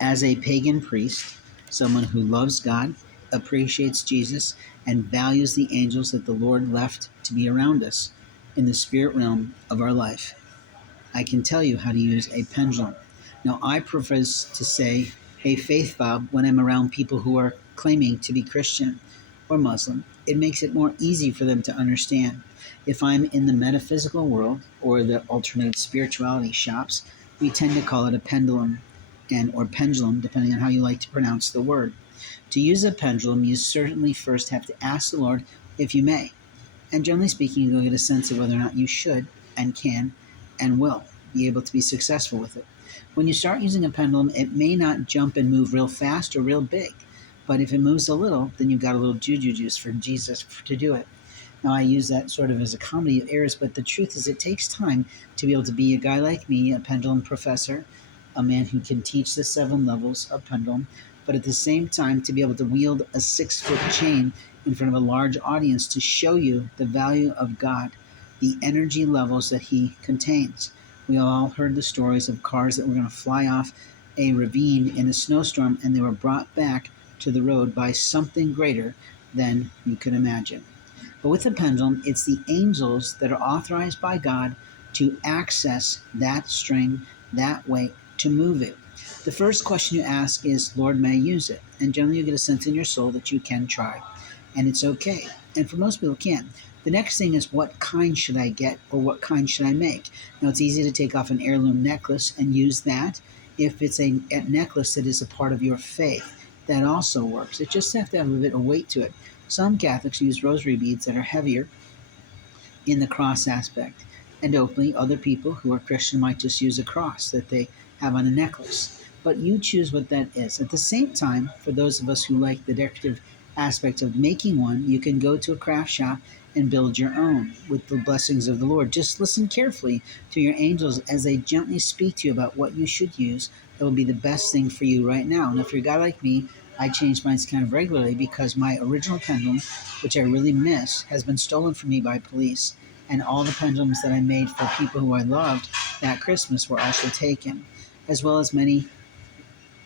As a pagan priest, someone who loves God, appreciates Jesus, and values the angels that the Lord left to be around us in the spirit realm of our life, I can tell you how to use a pendulum. Now, I profess to say a faith fob when I'm around people who are claiming to be Christian or Muslim. It makes it more easy for them to understand. If I'm in the metaphysical world or the alternate spirituality shops, we tend to call it a pendulum and or pendulum, depending on how you like to pronounce the word. To use a pendulum, you certainly first have to ask the Lord if you may. And generally speaking, you'll get a sense of whether or not you should and can and will be able to be successful with it. When you start using a pendulum, it may not jump and move real fast or real big, but if it moves a little, then you've got a little juju juice for Jesus to do it. Now, I use that sort of as a comedy of errors, but the truth is it takes time to be able to be a guy like me, a pendulum professor, a man who can teach the 7 levels of pendulum, but at the same time to be able to wield a 6-foot chain in front of a large audience to show you the value of God, the energy levels that He contains. We all heard the stories of cars that were going to fly off a ravine in a snowstorm, and they were brought back to the road by something greater than you could imagine. But with the pendulum, it's the angels that are authorized by God to access that string, that weight, to move it. The first question you ask is, Lord, may I use it? And generally you get a sense in your soul that you can try. And it's okay. And for most people, can. The next thing is, what kind should I get, or what kind should I make? Now, it's easy to take off an heirloom necklace and use that. If it's a necklace that is a part of your faith, that also works. It just has to have a bit of weight to it. Some Catholics use rosary beads that are heavier in the cross aspect. And openly, other people who are Christian might just use a cross that they have on a necklace. But you choose what that is. At the same time, for those of us who like the decorative aspect of making one, you can go to a craft shop and build your own with the blessings of the Lord. Just listen carefully to your angels as they gently speak to you about what you should use that will be the best thing for you right now. And if you're a guy like me, I change mine kind of regularly because my original pendulum, which I really miss, has been stolen from me by police. And all the pendulums that I made for people who I loved that Christmas were also taken, as well as many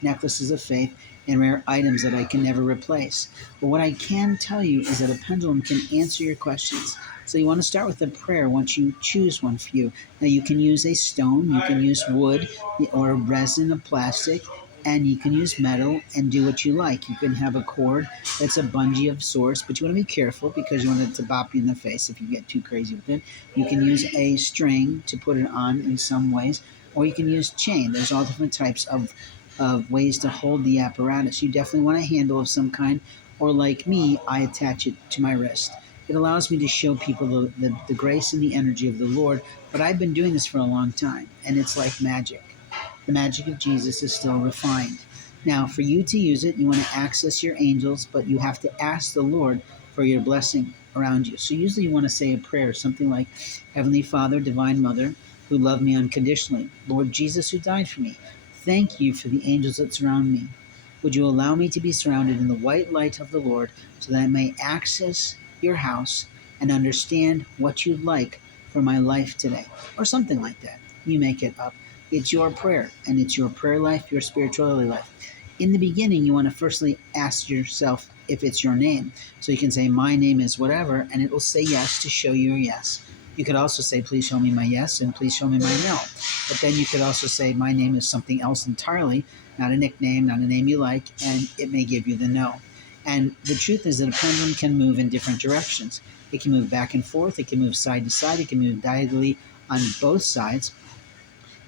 necklaces of faith and rare items that I can never replace. But what I can tell you is that a pendulum can answer your questions. So you want to start with a prayer once you choose one for you. Now you can use a stone, you can use wood or resin or plastic, and you can use metal and do what you like. You can have a cord that's a bungee of sorts, but you want to be careful because you want it to bop you in the face if you get too crazy with it. You can use a string to put it on in some ways, or you can use chain. There's all different types of ways to hold the apparatus. You definitely want a handle of some kind, or like me, I attach it to my wrist. It allows me to show people the grace and the energy of the Lord, but I've been doing this for a long time, and it's like magic. The magic of Jesus is still refined. Now, for you to use it, you want to access your angels, but you have to ask the Lord for your blessing around you. So usually you want to say a prayer, something like, Heavenly Father, Divine Mother, who love me unconditionally, Lord Jesus, who died for me, thank you for the angels that surround me. Would you allow me to be surrounded in the white light of the Lord so that I may access your house and understand what you'd like for my life today? Or something like that. You make it up. It's your prayer, and it's your prayer life, your spirituality life. In the beginning, you want to firstly ask yourself if it's your name. So you can say, my name is whatever, and it will say yes to show you a yes. You could also say, please show me my yes, and please show me my no. But then you could also say, my name is something else entirely, not a nickname, not a name you like, and it may give you the no. And the truth is that a pendulum can move in different directions. It can move back and forth, it can move side to side, it can move diagonally on both sides.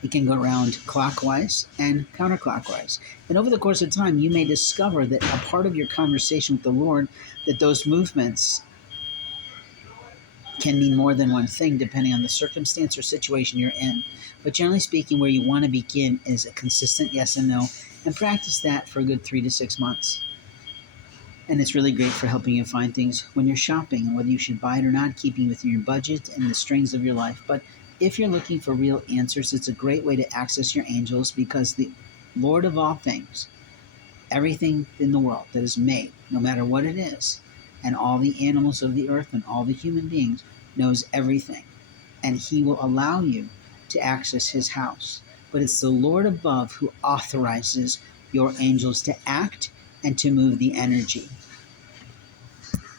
It can go around clockwise and counterclockwise. And over the course of time, you may discover that a part of your conversation with the Lord, that those movements can mean more than one thing depending on the circumstance or situation you're in. But generally speaking, where you want to begin is a consistent yes and no, and practice that for a good 3 to 6 months. And it's really great for helping you find things when you're shopping, and whether you should buy it or not, keeping within your budget and the strings of your life. But if you're looking for real answers, it's a great way to access your angels, because the Lord of all things, everything in the world that is made, no matter what it is, and all the animals of the earth and all the human beings, knows everything. And He will allow you to access His house. But it's the Lord above who authorizes your angels to act and to move the energy.